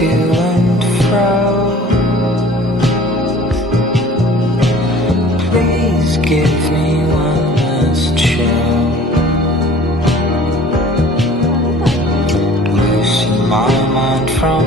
to and fro. Please give me one last show. Loosen my mind from